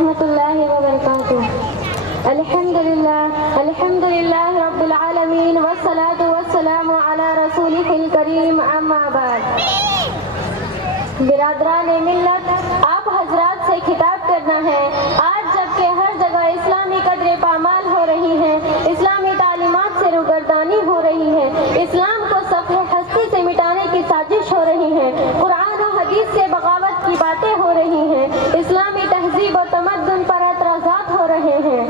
ورحمۃ اللہ وبرکاتہ۔ الحمد للہ رب العالمین والصلاة والسلام علی رسولہ الکریم، اما بعد۔ برادران ملت، آپ حضرات سے خطاب کرنا ہے۔ آج جبکہ ہر جگہ اسلامی قدریں پامال ہو رہی ہیں، اسلامی تعلیمات سے روگردانی ہو رہی ہے، اسلام کو صفحہ ہستی سے مٹانے کی سازش ہو رہی ہے، قرآن و حدیث سے بغاوت کی باتیں ہو رہی ہیں، اسلامی تہذیب و تمدن پر اعتراضات ہو رہے ہیں،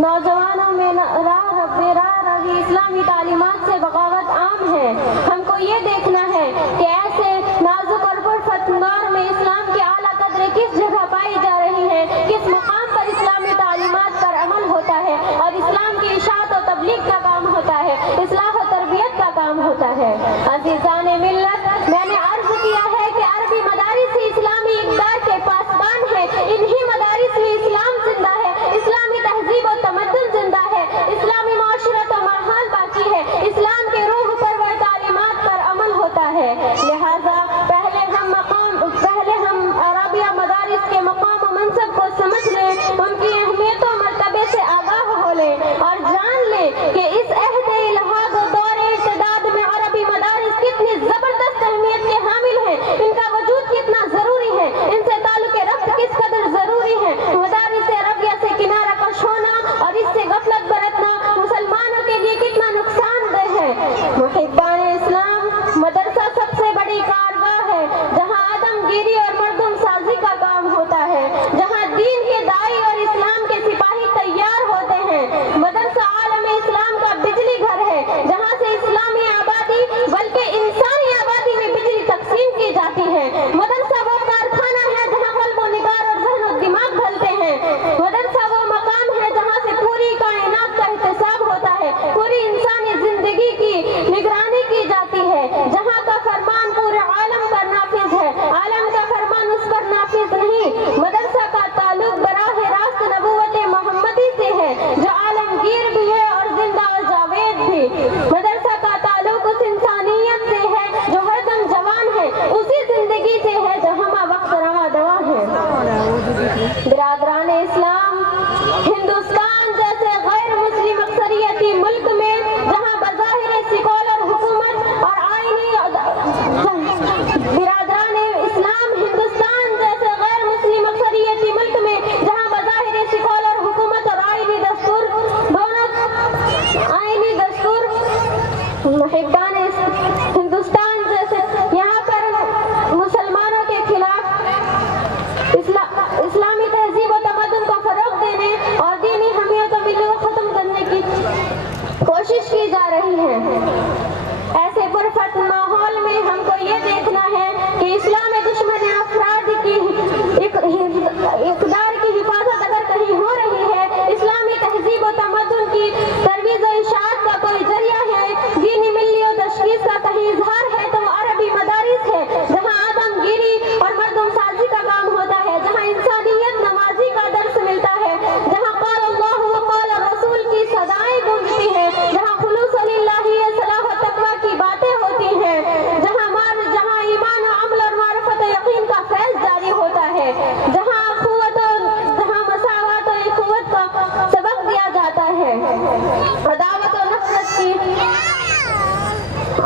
نوجوانوں میں راہ رہی اسلامی تعلیمات سے بغاوت عام ہے۔ ہم کو یہ دیکھنا ہے کہ ایسے نازک اور پرفتن دور میں اسلام کی اعلیٰ قدریں کس جگہ پائی جا رہی ہیں، کس مقام پر اسلامی تعلیمات پر عمل ہوتا ہے اور اسلام کی اشاعت و تبلیغ کا کام ہوتا ہے، اصلاح و تربیت کا کام ہوتا ہے۔ عزیزان ملت، میں نے عرض کیا ہے کہ عربی مدارس ہی اسلامی اقدار کے پاسبان ہے، انہی مدارس میں اسلام زندہ ہے، اسلامی تہذیب و تمدن زندہ ہے، اسلامی معاشرت و ماحول باقی ہے، اسلام کے روح پرور تعلیمات پر عمل ہوتا ہے۔ لہذا پہلے ہم عربیہ مدارس کے مقام و منصب کو سمجھ لیں، ان کی اہمیت و مرتبے سے آگاہ ہو لیں اور جان لیں کہ اس عہد الحاق و دور ارتداد میں عربی مدارس کتنی زبردست اہمیت کے حامل ہیں، ان کا وجود کتنا ضروری ہے، ان سے تعلق ربط کس قدر ضروری ہے۔ مدارس عربیہ سے کنارہ کش ہونا اور اس سے غفلت برتنا مسلمانوں کے لیے کتنا نقصان دہ ہے۔ محبان اسلام، مدرسہ سب سے بڑی کارگاہ ہے جہاں آدم گیری اور مردم سازی کا کام ہوتا ہے، جہاں دین کے داعی اور اسلام کے سپاہی تیار ہوتے ہیں۔ مدرسہ عالم اسلام کا بجلی گھر ہے جہاں سے اسلامی آبادی بلکہ انسانی آبادی میں بجلی تقسیم کی جاتی ہے۔ مدرسہ وہ کارخانہ ہے جہاں قلب و نگار اور ذہن و دماغ ڈھلتے ہیں۔ مدرسہ وہ مقام ہے جہاں سے پوری کائنات کا احتساب ہوتا ہے، پوری انسانی زندگی کی نگرانی کی جاتی ہے، جہاں کا فرمان پورے عالم پر نافذ ہے، عالم کا فرمان اس پر نافذ نہیں۔ مدرسہ کا تعلق براہ راست نبوت محمدی سے ہے جو عالمگیر بھی ہے اور زندہ و جاوید بھی۔ مدرسہ کا تعلق اس انسانیت سے ہے جو ہر دم جوان ہے، اسی زندگی سے ہے جو ہمہ وقت رواں دواں ہے۔ برادران اسلام، ہندوستان جیسے غیر مسلم اکثریتی ملک میں جہاں بظاہر سیکولر حکومت اور آئینی برادران اسلام، ہندوستان جیسے غیر مسلم اکثریتی ملک میں جہاں بظاہر سیکولر حکومت اور آئینی دستور محبان ہندوستان جیسے یہاں پر مسلمانوں کے خلاف اسلامی تہذیب و تمدن کو فروغ دینے اور دینی حمیت و ملی کو ختم کرنے کی کوشش کی جا رہی ہے۔ ایسے پرفتن ماحول میں ہم کو یہ دیکھنا ہے کہ اسلام دشمن افراد کی اقدار کی حفاظت اگر کہیں ہو رہی ہے، اسلامی تہذیب و تمدن کی ترویج و اشاعت کا کوئی ذریعہ ہے، دینی ملی و تشخیص کا کہیں اظہار ہے تو وہ عربی مدارس ہے جہاں آدم گیری اور مردم سازی کا کام ہوتا ہے، جہاں انسانیت نوازی کا درس ملتا ہے، جہاں قال اللہ و قال الرسول کی صدائیں گونجتی ہیں، جہاں خلوص للہ صلاح و تقویٰ کی باتیں ہوتی ہیں، جہاں ایمان و عمل اور معرفت و یقین کا فیض جاری ہوتا ہے، جہاں مساوات و اخوت کا سبق دیا جاتا ہے،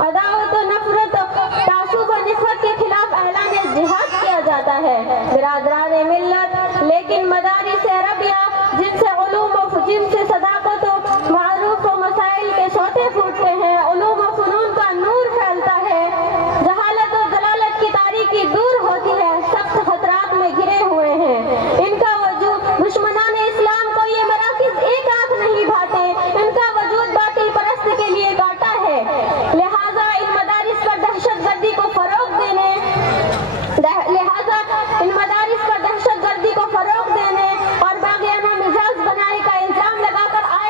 عداوت و نفرت تعصب و نفرت کے خلاف اعلان جہاد کیا جاتا ہے۔ برادران ملت، لیکن مدارس عربیہ جن سے صداقت و معروف و مسائل کے سوتے پھوٹتے ہیں، علوم و فنون کا نور پھیلتا ہے، جہالت و ضلالت کی تاریکی دور ہوتی ہے، سخت خطرات میں گھرے ہوئے ہیں۔ ان کا وجود دشمنان اسلام کو یہ مراکز ایک آنکھ نہیں بھاتے، ان کا وجود باطل پرست کے لیے کاٹا ہے۔ لہٰذا ان مدارس پر دہشت گردی کو فروغ دینے اور باغیانہ مزاج بنانے کا الزام لگا کر آئے